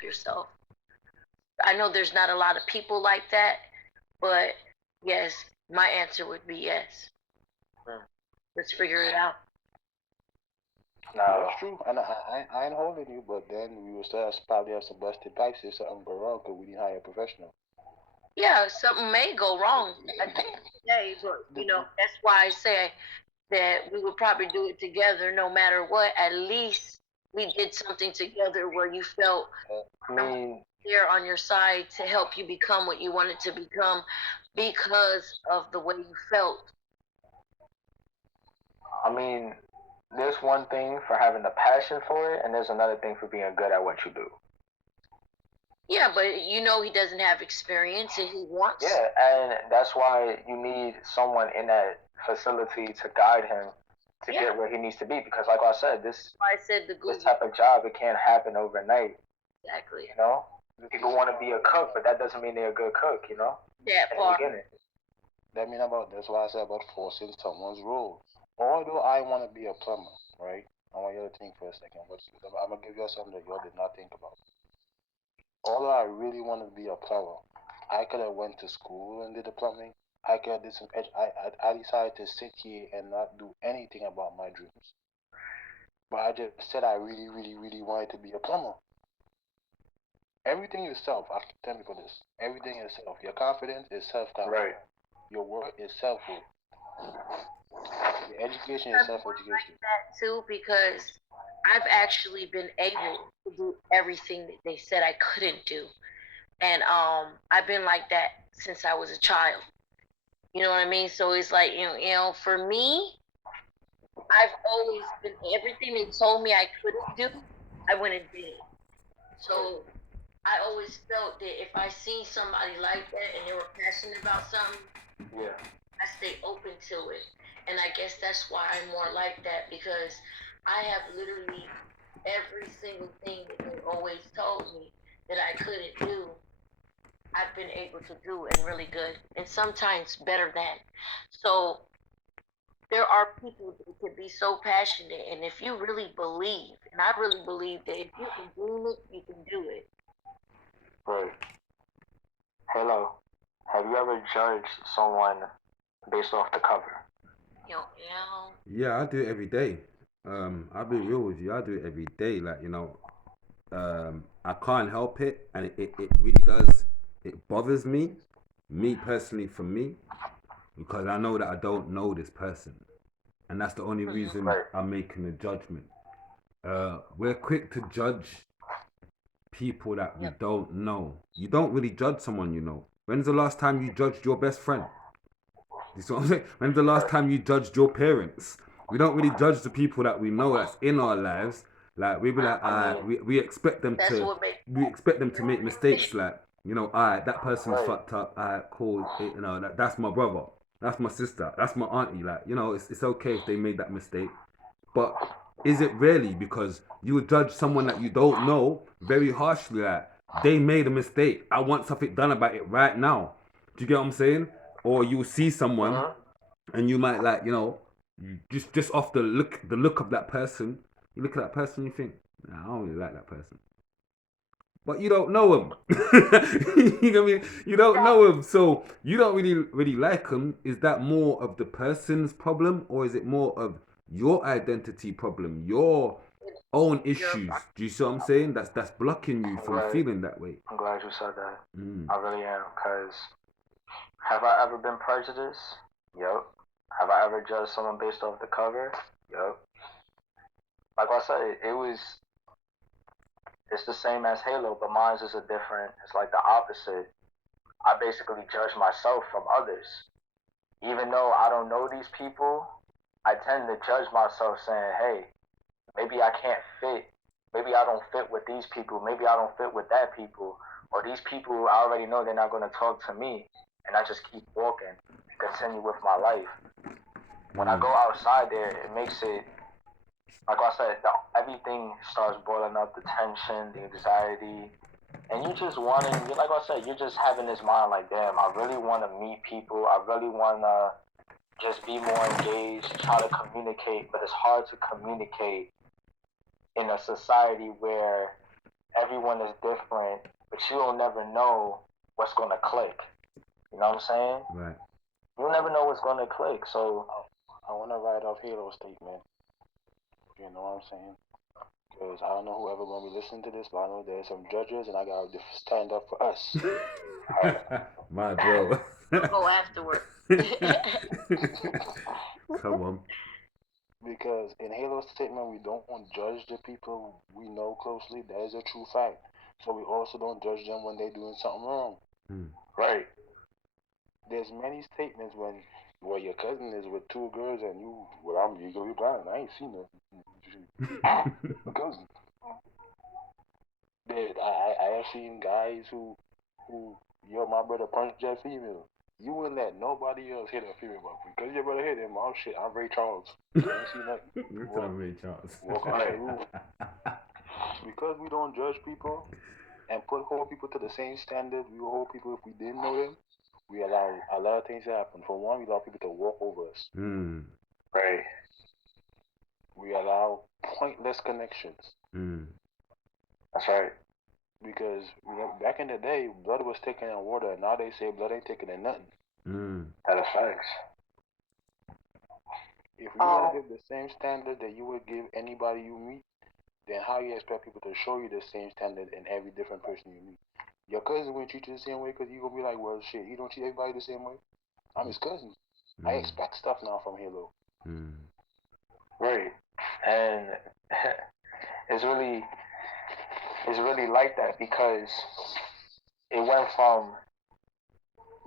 help yourself. I know there's not a lot of people like that, but yes, my answer would be yes. Mm. Let's figure it out. No. That's true. And I ain't holding you, but then we will still probably have some busted pipes if something go wrong because we didn't hire a professional. Yeah, something may go wrong at the end of the day, but that's why I say that we would probably do it together no matter what. At least we did something together where you felt I mean, there on your side to help you become what you wanted to become because of the way you felt. I mean, there's one thing for having the passion for it, and there's another thing for being good at what you do. Yeah, but he doesn't have experience and he wants. Yeah, and that's why you need someone in that facility to guide him to get where he needs to be. Because, like I said, this type of job, it can't happen overnight. Exactly. People want to be a cook, but that doesn't mean they're a good cook. That in the part. beginning. That's why I said about forcing someone's role. Although I want to be a plumber, right? I want you to think for a second. I'm gonna give you something that you all did not think about. Although I really want to be a plumber, I could have went to school and did the plumbing. I could have did some. I decided to sit here and not do anything about my dreams. But I just said I really, really, really wanted to be a plumber. Everything is self. I can tell you for this. Everything is self. Your confidence is self-confidence. Right. Your work is self-work. Your education is self-education. Like that too, because I've actually been able to do everything that they said I couldn't do, and I've been like that since I was a child. You know what I mean? So it's like for me, I've always been everything they told me I couldn't do, I went and did it. So I always felt that if I see somebody like that and they were passionate about something, Yeah. I stay open to it. And I guess that's why I'm more like that because I have literally every single thing that they always told me that I couldn't do, I've been able to do and really good. And sometimes better than. So there are people that can be so passionate and if you really believe, and I really believe that if you can dream it, you can do it. Right. Hello. Have you ever judged someone based off the cover? Yeah, I do it every day. I'll be real with you. I do it every day. Like I can't help it, and it really does. It bothers me personally, for me, because I know that I don't know this person, and that's the only reason I'm making a judgment. We're quick to judge people that we don't know. You don't really judge someone you know. When's the last time you judged your best friend? You see what I'm saying? When's the last time you judged your parents? We don't really judge the people that we know that's in our lives. Like we be like, we expect them to make mistakes. Like that person's fucked up. Cool. That's my brother. That's my sister. That's my auntie. Like it's okay if they made that mistake. But is it really? Because you would judge someone that you don't know very harshly. Like they made a mistake. I want something done about it right now. Do you get what I'm saying? Or you see someone and you might just off the look of that person, you look at that person and you think, nah, I don't really like that person. But you don't know him. You know what I mean? You don't know him, so you don't really like him. Is that more of the person's problem, or is it more of your identity problem, your own issues? Do you see what I'm saying? That's blocking you from feeling that way. I'm glad you said that. I really am, because have I ever been prejudiced? Yep. Have I ever judged someone based off the cover? Yep. Like I said, it's the same as Halo, but mine's is it's like the opposite. I basically judge myself from others. Even though I don't know these people, I tend to judge myself saying, hey, maybe I can't fit. Maybe I don't fit with these people. Maybe I don't fit with that people. Or these people, I already know they're not going to talk to me. And I just keep walking and continue with my life. When I go outside there, it makes it, like I said, everything starts boiling up, the tension, the anxiety. And you just wanting, like I said, you're just having this mind like, damn, I really want to meet people. I really want to just be more engaged, try to communicate. But it's hard to communicate in a society where everyone is different, but you'll never know what's gonna click. You know what I'm saying? Right. You'll never know what's gonna click. So I want to write off Halo's statement. You know what I'm saying? Because I don't know whoever gonna be listening to this, but I know there's some judges, and I gotta stand up for us. My bro. I'll go afterward. Come on. Because in Halo's statement, we don't judge the people we know closely. That is a true fact. So we also don't judge them when they're doing something wrong. Right. There's many statements when, well, your cousin is with two girls and you, well, I'm legally blind. I ain't seen nothing. My cousin. I have seen guys who, yo, my brother punched that female. You wouldn't let nobody else hit a female, but because your brother hit him, oh shit, I'm Ray Charles. I ain't seen nothing. I'm Ray Charles. Walk on the roof. Because we don't judge people and hold people to the same standard, we will hold people if we didn't know them. We allow a lot of things to happen. For one, we allow people to walk over us. Right. We allow pointless connections. That's right. Because back in the day, blood was taken in water, and now they say blood ain't taken in nothing. That is facts. If you want to give the same standard that you would give anybody you meet, then how you expect people to show you the same standard in every different person you meet? Your cousin wouldn't treat you the same way because you gonna be like, well, shit, he don't treat everybody the same way. I'm his cousin. I expect stuff now from Halo. Right, and it's really like that because it went from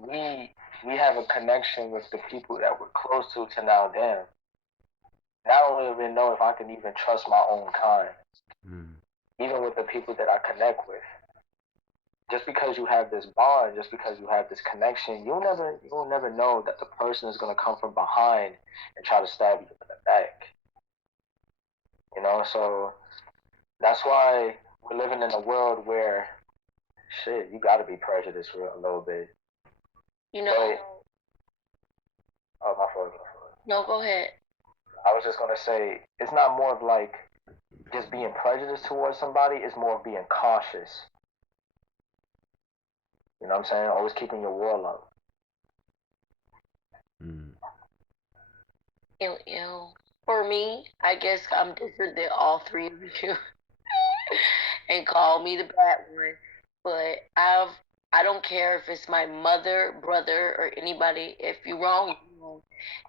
we have a connection with the people that we're close to now, damn. Now I don't even know if I can even trust my own kind, even with the people that I connect with. Just because you have this bond, just because you have this connection, you'll never know that the person is gonna come from behind and try to stab you in the back. You know, so that's why we're living in a world where shit, you gotta be prejudiced for a little bit. You know. Oh, my fault. No, go ahead. I was just gonna say, it's not more of like just being prejudiced towards somebody, it's more of being cautious. You know what I'm saying? Always keeping your wall up. For me, I guess I'm different than all three of you. And call me the bad one. But I don't care if it's my mother, brother, or anybody. If you're wrong, you're wrong.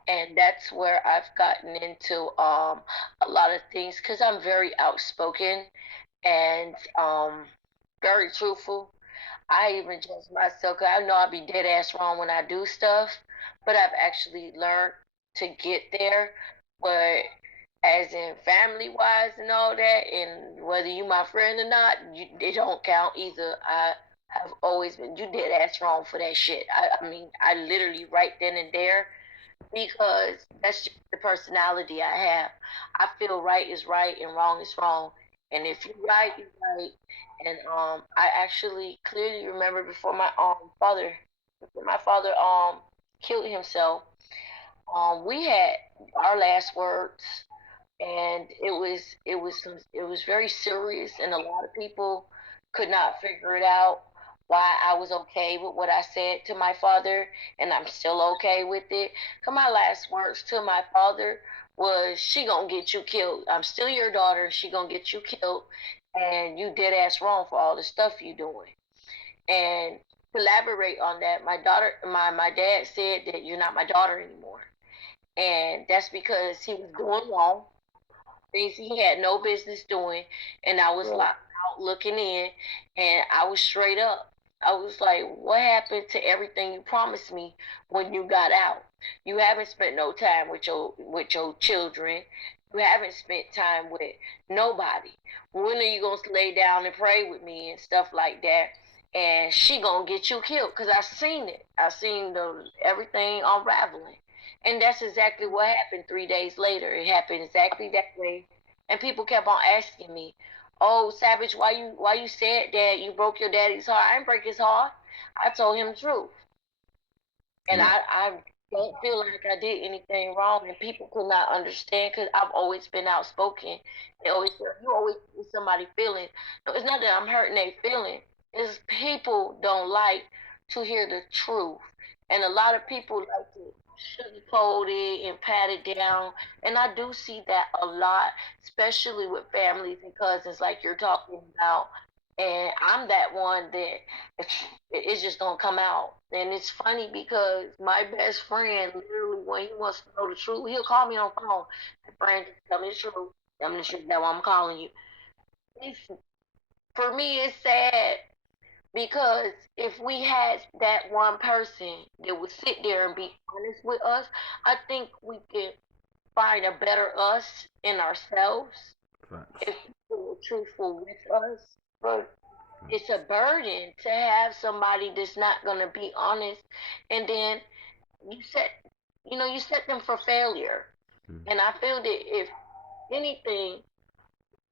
And that's where I've gotten into a lot of things because I'm very outspoken and very truthful. I even judge myself because I know I'll be dead ass wrong when I do stuff, but I've actually learned to get there. But as in family wise and all that, and whether you my friend or not, it don't count either. I have always been you dead ass wrong for that shit. I mean, I literally right then and there because that's just the personality I have. I feel right is right and wrong is wrong. And if you're right, you're right. And I actually clearly remember before my father killed himself. We had our last words, and it was very serious, and a lot of people could not figure it out why I was okay with what I said to my father, and I'm still okay with it. Cause my last words to my father was, "She gonna get you killed. I'm still your daughter. She gonna get you killed, and you dead ass wrong for all the stuff you doing." And to elaborate on that, my dad said that you're not my daughter anymore, and that's because he was doing wrong things he had no business doing, and I was locked out looking in, and I was straight up. I was like, "What happened to everything you promised me when you got out? You haven't spent no time with your children. You haven't spent time with nobody. When are you gonna lay down and pray with me and stuff like that?" And she gonna get you killed because I seen it. I seen everything unraveling. And that's exactly what happened 3 days later. It happened exactly that way. And people kept on asking me, "Oh, Savage, why you said that you broke your daddy's heart?" I didn't break his heart. I told him the truth. And I don't feel like I did anything wrong, and people could not understand because I've always been outspoken. They always say, you always hurt somebody feeling. No, it's not that I'm hurting their feeling. It's people don't like to hear the truth, and a lot of people like to sugarcoat it and pat it down. And I do see that a lot, especially with families and cousins, like you're talking about. And I'm that one that it's just gonna come out. And it's funny because my best friend, literally, when he wants to know the truth, he'll call me on the phone. My friend, just tell me the truth. Tell me the truth. That's why I'm calling you. It's, for me, it's sad because if we had that one person that would sit there and be honest with us, I think we could find a better us in ourselves Facts. if people were truthful with us. Right. It's a burden to have somebody that's not gonna be honest, and then you set you set them for failure. Mm. And I feel that if anything,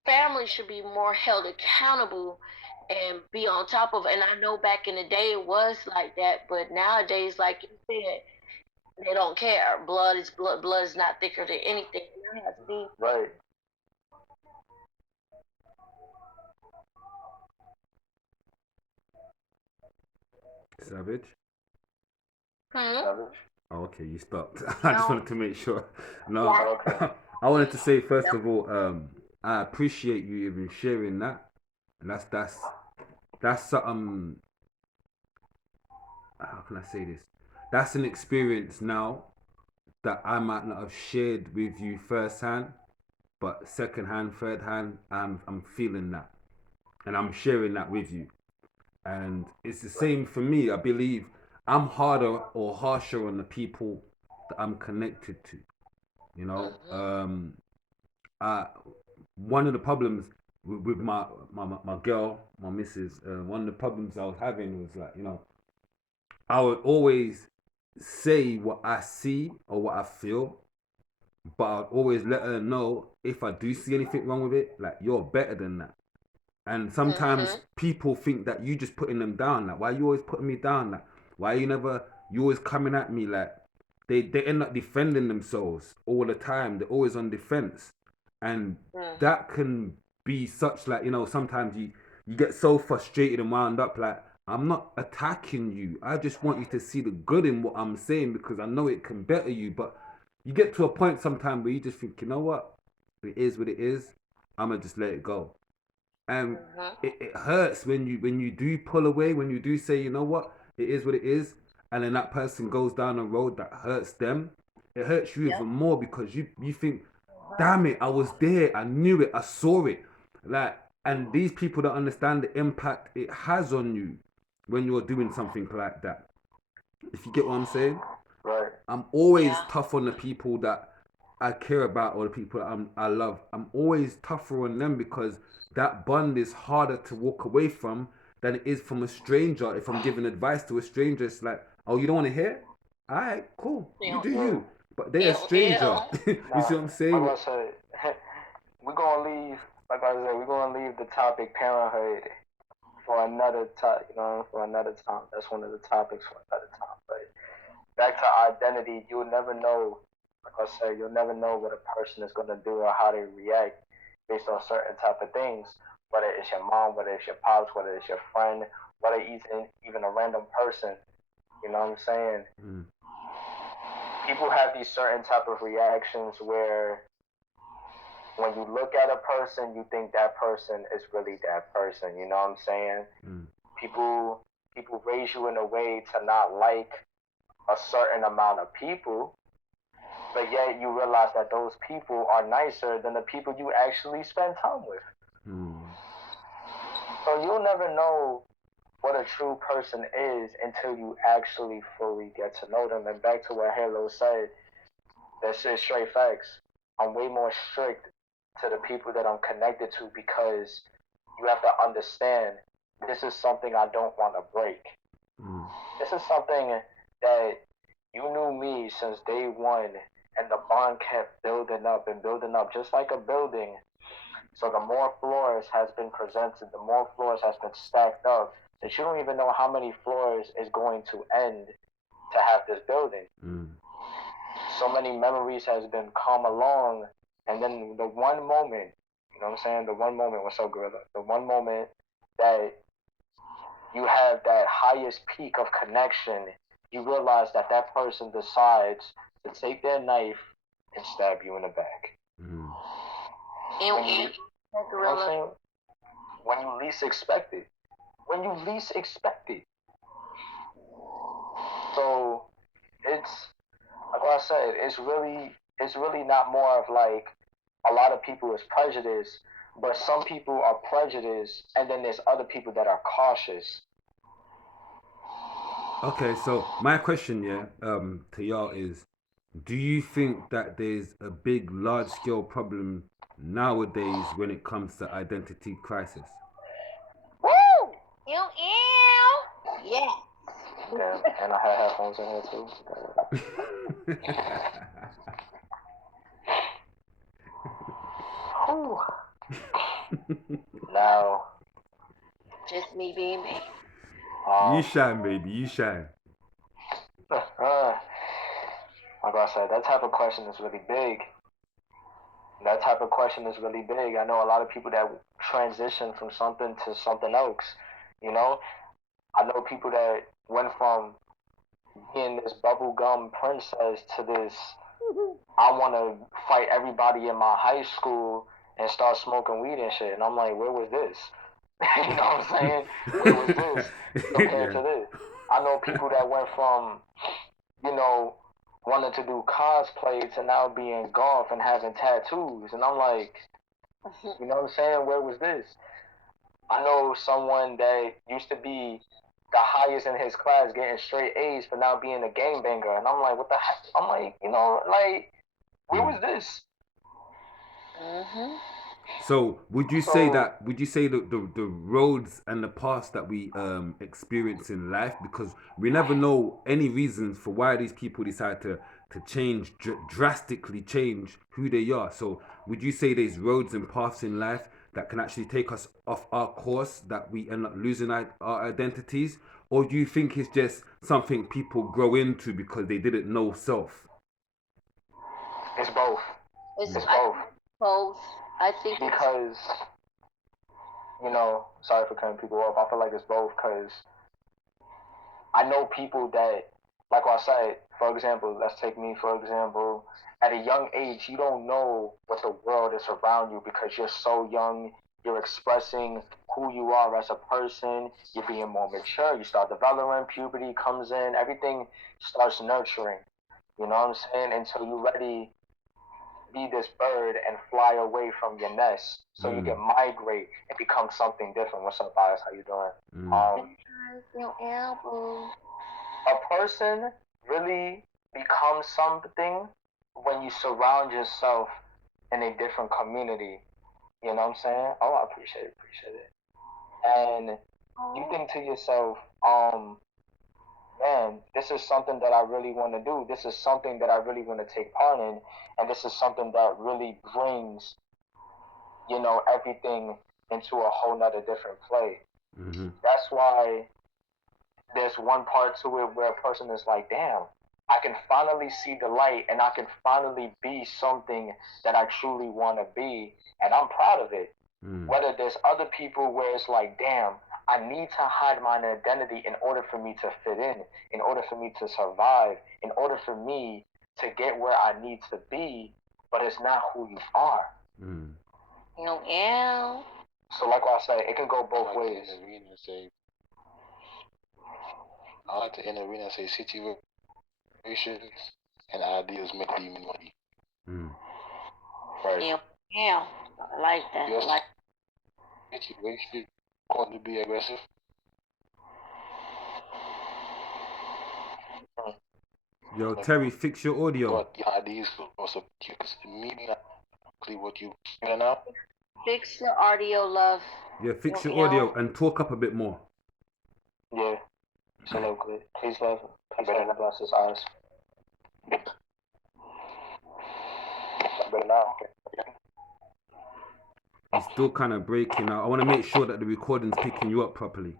families should be more held accountable and be on top of it. And I know back in the day it was like that, but nowadays, like you said, they don't care. Blood is blood. Blood is not thicker than anything. And I have seen. Right. Savage. Hmm? Savage. Oh, okay, you stopped. I just No. wanted to make sure. No, Yeah. Okay. I wanted to say first Yep. of all, I appreciate you even sharing that, and that's something. How can I say this? That's an experience now that I might not have shared with you firsthand, but second hand, third hand, I'm feeling that, and I'm sharing that with you. And it's the same for me. I believe I'm harder or harsher on the people that I'm connected to. You know, Mm-hmm. I one of the problems with my girl, my missus, one of the problems I was having was like, I would always say what I see or what I feel, but I'd always let her know if I do see anything wrong with it, like you're better than that. And sometimes Mm-hmm. people think that you just putting them down. Like, why are you always putting me down? Like, why you never, you always coming at me? Like, they end up defending themselves all the time. They're always on defense. And Mm-hmm. that can be such, like, sometimes you get so frustrated and wound up. Like, I'm not attacking you. I just want you to see the good in what I'm saying because I know it can better you. But you get to a point sometimes where you just think, you know what? It is what it is. I'm going to just let it go. And Mm-hmm. it hurts when you do pull away, when you do say, you know what, it is what it is, and then that person goes down a road that hurts them. It hurts you even Yep. more because you think, damn it, I was there, I knew it, I saw it. Like, and these people don't understand the impact it has on you when you're doing something like that. If you get what I'm saying. Right. I'm always Yeah. tough on the people that I care about or the people that I love. I'm always tougher on them because that bond is harder to walk away from than it is from a stranger. If I'm giving advice to a stranger, it's like, oh, you don't want to hear? All right, cool. You Yeah. do Yeah. you. But they're a Yeah. stranger. Yeah. You see Nah, what I'm like saying? I said, we're gonna leave. Like I said, we're gonna leave the topic parenthood for another time. For another time. That's one of the topics for another time. But back to identity, you'll never know. Like I said, you'll never know what a person is gonna do or how they react based on certain type of things. Whether it's your mom, whether it's your pops, whether it's your friend, whether even a random person. You know what I'm saying? Mm, People have these certain type of reactions where when you look at a person, you think that person is really that person. You know what I'm saying? mm, People raise you in a way to not like a certain amount of people, but yet you realize that those people are nicer than the people you actually spend time with. mm, So you'll never know what a true person is until you actually fully get to know them. And back to what Halo said, that shit straight facts. I'm way more strict to the people that I'm connected to because you have to understand this is something I don't want to break. mm, This is something that you knew me since day one, and the bond kept building up and building up, just like a building. So the more floors has been presented, the more floors has been stacked up, that you don't even know how many floors is going to end to have this building. mm. so many memories has been come along, and then the one moment, you know what I'm saying? The one moment was so good. The one moment that you have that highest peak of connection, you realize that that person decides to take their knife and stab you in the back. Mm. When you know what I'm saying? When you least expect it. When you least expect it. So it's like I said, it's really not more of like a lot of people is prejudiced, but some people are prejudiced, and then there's other people that are cautious. Okay, so my question, yeah, to y'all is, do you think that there's a big, large-scale problem nowadays when it comes to identity crisis? Woo! Ew, ew. Yeah. Damn, and I had headphones in here too. Whew. Now, Just me being me. You shine, baby, you shine. like I said, that type of question is really big. That type of question is really big. I know a lot of people that transition from something to something else. You know, I know people that went from being this bubblegum princess to this, I want to fight everybody in my high school and start smoking weed and shit. And I'm like, where was this? You know what I'm saying? Where was this compared to this? I know people that went from, you know, wanting to do cosplay to now being golf and having tattoos. And I'm like, you know what I'm saying? Where was this? I know someone that used to be the highest in his class getting straight A's for now being a gangbanger. And I'm like, what the heck? I'm like, you know, like, where was this? Mm-hmm. So would you say the roads and the paths that we experience in life, because we never know any reasons for why these people decide to change, drastically change who they are. So would you say there's roads and paths in life that can actually take us off our course, that we end up losing our identities? Or do you think it's just something people grow into because they didn't know self? It's both. It's both. Both. I think because, you know, sorry for cutting people off. I feel like it's both because I know people that, like I said, for example, let's take me for example. At a young age, you don't know what the world is around you because you're so young. You're expressing who you are as a person. You're being more mature. You start developing. Puberty comes in. Everything starts nurturing. You know what I'm saying? Until you're ready to be this bird and fly away from your nest, so you can migrate and become something different. What's up, guys? How you doing? your elbow. A person really becomes something when you surround yourself in a different community. You know what I'm saying? Oh, I appreciate it. And you think to yourself, man, this is something that I really want to do. This is something that I really want to take part in, and this is something that really brings, you know, everything into a whole nother different play. Mm-hmm. That's why there's one part to it where a person is like, damn, I can finally see the light and I can finally be something that I truly want to be, and I'm proud of it. Whether there's other people where it's like, damn, I need to hide my identity in order for me to fit in order for me to survive, in order for me to get where I need to be, but it's not who you are. Yeah. So like I say, it can go both ways. I like to intervene and say situations and ideas make demon money. Right. Yeah. I like that. Your I like situation called to be aggressive. Yo, Terry, fix your audio. But the ideas also meaning exactly what you hear now. Fix your audio, love. Yeah, fix your audio and talk up a bit more. Yeah. So no good. Please love. Please love. Bless his eyes. Better now. Okay. It's still kind of breaking out. I want to make sure that the recording's picking you up properly.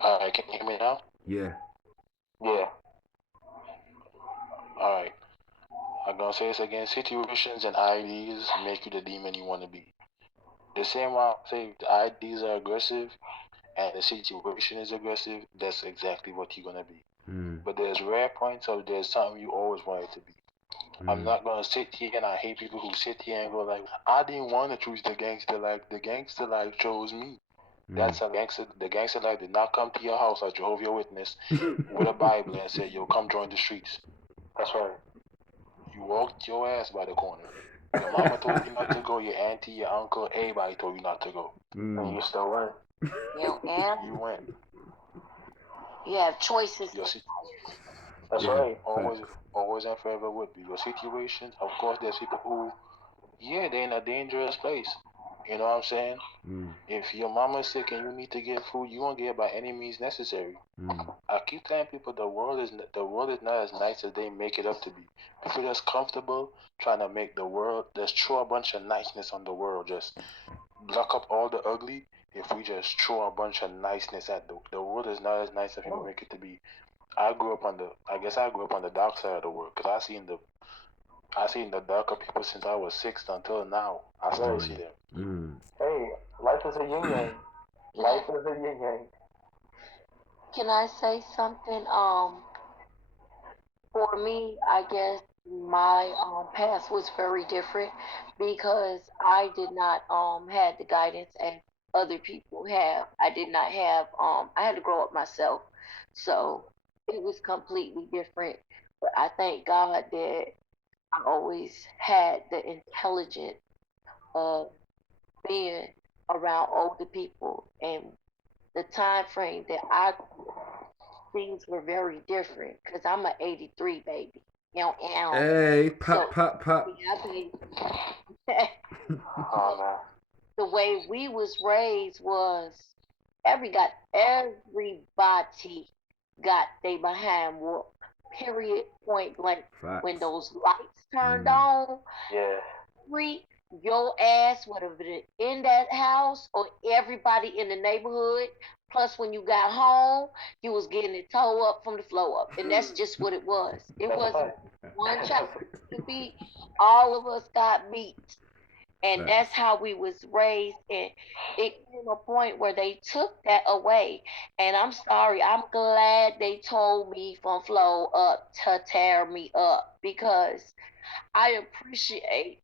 Can you hear me now? Yeah. Yeah. All right. I'm gonna say this again. Situations and ideas make you the demon you want to be. The same way I say the ideas are aggressive and the situation is aggressive, that's exactly what you're gonna be. Mm. But there's rare points of there's something you always wanted to be. I'm Mm. not gonna sit here and I hate people who sit here and go like, I didn't want to choose the gangster life chose me. Mm. That's a gangster. The gangster life did not come to your house as Jehovah's Witness with a Bible and say, "Yo, come join the streets." That's right. You walked your ass by the corner. Your mama told you not to go. Your auntie, your uncle, everybody told you not to go. And Mm. you still win. And You went. you have choices. Your That's Yeah, right. always, facts. always and forever would be your situations. Of course, there's people who, yeah, they're in a dangerous place. You know what I'm saying? Mm. If your mama's sick and you need to get food, you won't get it by any means necessary. Mm. I keep telling people the world is not as nice as they make it up to be. People just comfortable trying to make the world just throw a bunch of niceness on the world, just block up all the ugly. If we just throw a bunch of niceness at the world is not as nice as people make it to be. I guess I grew up on the dark side of the world because I seen the darker people since I was 6 until now. I still Right. see them. Mm. Hey, life is a yin yang. Life is a yin yang. Can I say something? For me, I guess my past was very different because I did not had the guidance as other people have. I did not have I had to grow up myself. So it was completely different. But I thank God that I always had the intelligence of being around older people, and the time frame that I things were very different because I'm an '83 baby. Hey, So pop, pop, pop. yeah, baby. Oh man. The way we was raised was everybody got they behind whoop. Period. Point blank. When Facts. those lights turned Mm. on, Yeah. your ass would have been in that house or everybody in the neighborhood. Plus, when you got home, you was getting it toe up from the floor up, and that's just what it was. It That's a wasn't fact. one child That's to beat. All of us got beat, and that's Facts. how we was raised. And it came a point where they took that away. And I'm sorry. I'm glad they told me from flow up to tear me up because I appreciate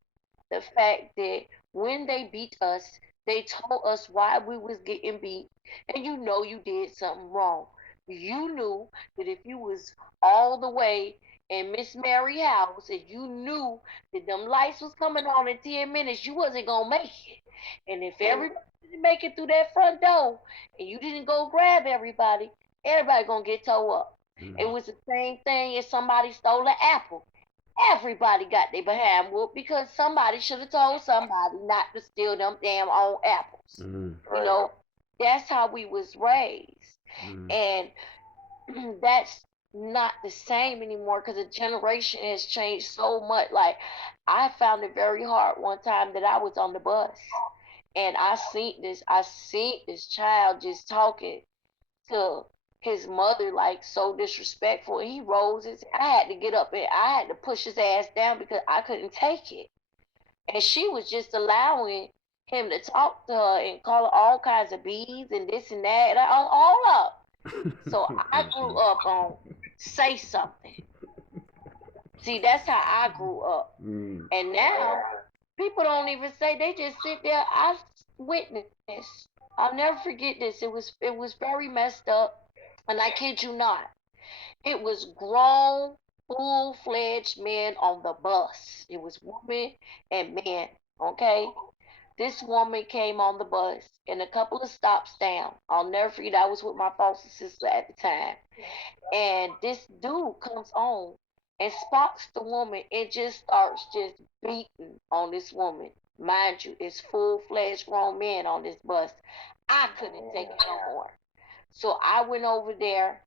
the fact that when they beat us, they told us why we was getting beat, and you did something wrong. You knew that if you was all the way in Miss Mary house and you knew that them lights was coming on in 10 minutes, you wasn't gonna make it. And if yeah. everybody didn't make it through that front door and you didn't go grab everybody gonna get towed up. It Mm. was the same thing if somebody stole an apple. Everybody got their behind whooped because somebody should have told somebody not to steal them damn old apples. Mm. You Right. know, that's how we was raised. Mm. And that's not the same anymore because the generation has changed so much. Like I found it very hard one time that I was on the bus and I seen this child just talking to his mother like so disrespectful. And he rose his I had to get up and I had to push his ass down because I couldn't take it. And she was just allowing him to talk to her and call her all kinds of bees and this and that. And all up. So I grew up on say something. See, that's how I grew up. Mm. And now people don't even say, they just sit there. I witnessed. I'll never forget this. It was very messed up. And I kid you not. It was grown, full-fledged men on the bus. It was women and men. Okay? This woman came on the bus and a couple of stops down. I'll never forget. I was with my foster sister at the time. And this dude comes on and spots the woman and just starts just beating on this woman. Mind you, it's full-fledged grown men on this bus. I couldn't take it no more. So I went over there.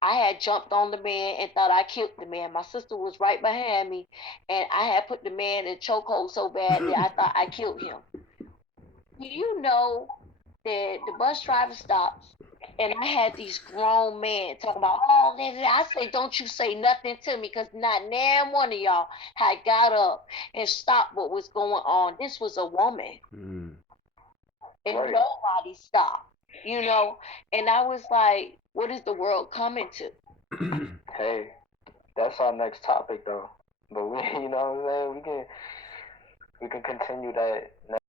I had jumped on the man and thought I killed the man. My sister was right behind me, and I had put the man in a chokehold so bad that I thought I killed him. Do you know that the bus driver stops? And I had these grown men talking about, oh, I say, don't you say nothing to me, because not damn one of y'all had got up and stopped what was going on. This was a woman, and Right. nobody stopped, you know. And I was like, what is the world coming to? Hey, that's our next topic though. But we, you know what I'm saying? We can continue that